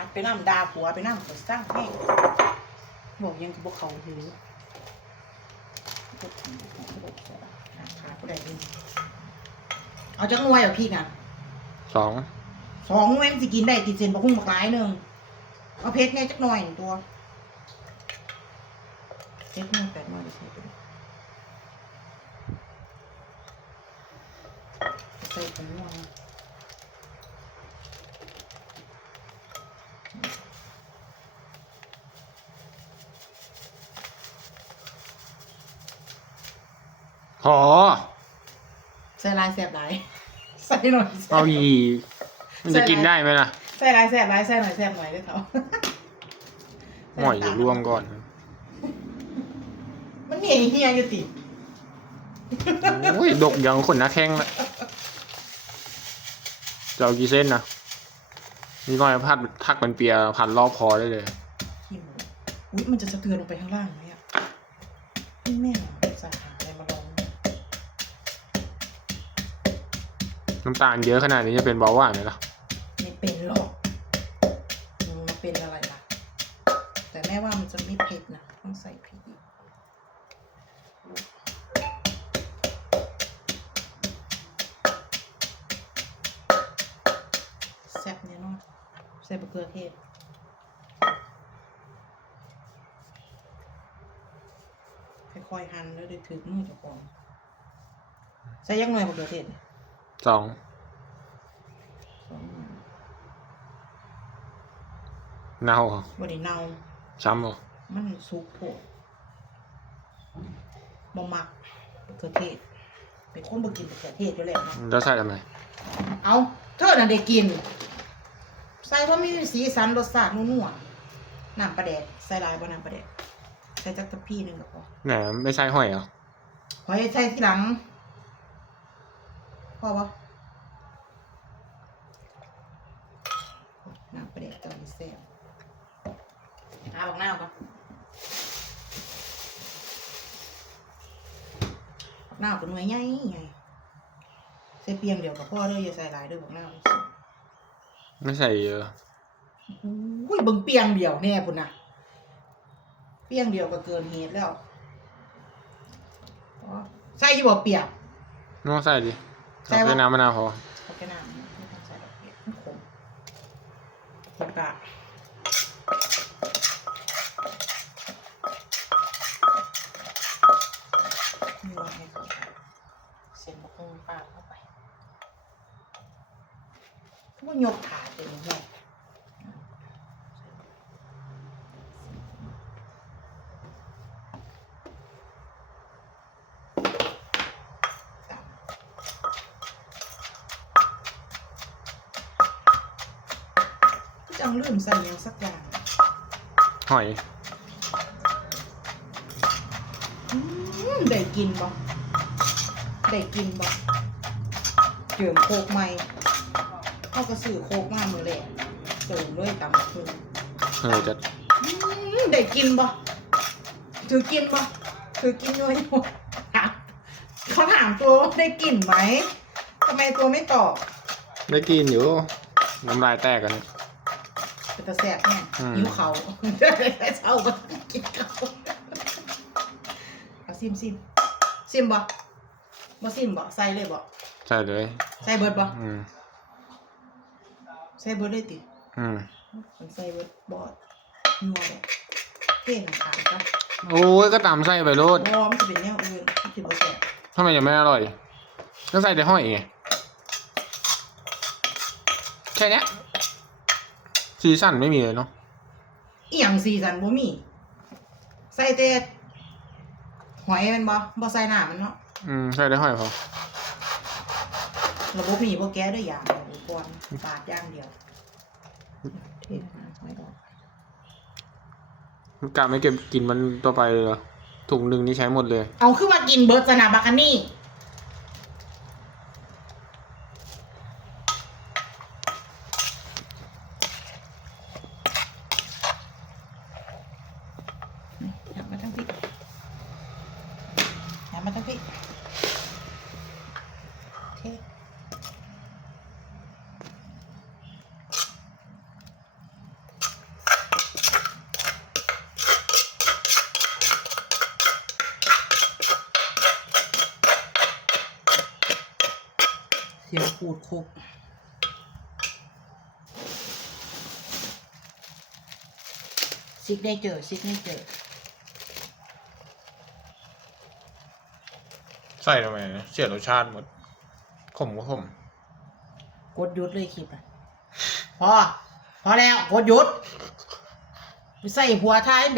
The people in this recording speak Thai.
อัดไปน้ำดาผัวไปน้ำก็สร้างแห้งบอกยังกับพวกเขาถือพวกเขาพวกเขาหาขาผู้ใดดีเอาจักหน่วยเหรอพี่น่ะสองสองหน่วยมันสิกินได้ติดเส้นบะหุ่งบักหลายหนึ่งเอาเพชรเนี่ยจักหน่อยหนึ่งตัวเพชรหนึ่งแปดหน่วยเดี๋ยวใส่ไปเลยใส่ถุงน่วย พอใส่ลายแสบหลายใส่หน่อยแสบเอาอีกมันจะกินได้ไหมล่ะใส่ลายแสบหลายใส่หน่อยแสบหน่อยด้วยเขาหอยอยู่ร่วมก่อนมันเหนียวเฮียอยู่ติโอ้ยดกยังขนหน้าแข้งละจะเอากี่เส้นนะนี่ก็พัดทักเป็นเปียพันรอบคอได้เลยขี้หมูอุ้ยมันจะสะเทือนลงไปข้างล่างไหมอะนี่แม่ น้ำตาลเยอะขนาดนี้จะเป็นเบาหวานไหมล่ะไม่เป็นหรอกมันเป็นอะไรล่ะ แต่แม่ว่ามันจะไม่เผ็ดนะต้องใส่พริกแซ่บเนี่ยเนาะใส่บะเขือเทศค่อยๆหั่นแล้วได้ถือมือเจ้าของใส่ยักหน่อยมะเขือเทศ สองสองหน่อยเน่าเหรอบ่ได้เน่าช้ำเหรอมันสุกโผล่บ่มักมะเขือเทศ เป็นคนบ่กินมะเขือเทศอยู่แล้วเนาะแล้วใส่ทำไมเอาเธอน่ะได้กิน ใส่เพราะมีสีสันรสชาตินัวๆน้ำปลาแดกใส่หลายบ่น้ำปลาแดกใส่จักตะพี่หนึงก็พอไหนไม่ใช่หอยเหรอหอยใส่ทีหลัง พอปะน้ำปลาแดกตัวนี้แซ่บเอาบอกหน้าก่อนบอกหน้าเป็นหน่วยใหญ่ไงใส่เพียงเดียวกับพ่อเด้ออย่าใส่หลายเด้อบอกหน้าไม่ใส่เยอะอุ้ยเบิ่งเปียงเดียวแน่พุ่นน่ะ เปียงเดียวก็เกินเหตุแล้วอ๋อใส่อยู่บ่เปียกไม่ต้องใส่ดิ ใส่ใส่วะแค่น้ำมะนาวพอเอาแค่น้ำไม่ต้องใส่ดอกเบี้ยมันขมแล้วก็มีวันให้เขาเส้นบะฮงปาดเข้าไปก็ยกขาเป็นอย่าง นี้จังลืมใส่หยังสักอย่างหอยอืมได้กินบ่ได้กินบ่เจิมโคกใหม่เขาก็ซื้อโคกมามือแรกเจิมด้วยตำคืนเออจะอืมได้กินบ่ถือกินบ่ถือกินด้วยอยู่ถามเขาถามตัวว่าได้กินไหมทำไมตัวไม่ตอบ ได้กินอยู่ น้ำลายแตกกันย เป็นตาแสบเนี่ยอืมหิวเขาได้เช้าก็กินเขาเอาซิมซิมซิมบ่บ่ซิมบ่ใส่เลยบ่ใส่เลย ใส่เบิดบ่อืม ใส่เบิดเลยติอืม มันใส่เบิดบอดนัวบ่เท่หนังขางจ้ะโอ้ยก็ตามใส่ไปโลดบ่มันจะเป็นแนวอื่นมันสิบ่แซ่บทำไมยังไม่อร่อย ก็ใส่แต่หอยไง แค่เนี้ย ซีซั่นไม่มีเลยเนาะอีหยังสีสันบ่มี ใส่แต่หอยแมันบ่บ่ใส่น้ำมันเนาะอืมใส่แต่หอยพอระบบนี้บ่แก้ด้วยอย่างเดียวก่อนปาดอย่างเดียวเทน้ำหอยออกกะไม่เก็บกินมันต่อไปเลยเหรอถุงหนึ่งนี่ใช้หมดเลย เอาขึ้นมากินเบิร์ดสนาบักอันนี่ น้ำมันกะทิเทเสียงขูดคุกซิกได้เจอซิกได้เจอ ส่ทำไมนะเสียรสชาติหมดขมก็ขมกดหยุดเลยคลิปอะพอ พอแล้วกดหยุด ไปใส่หัวท้าย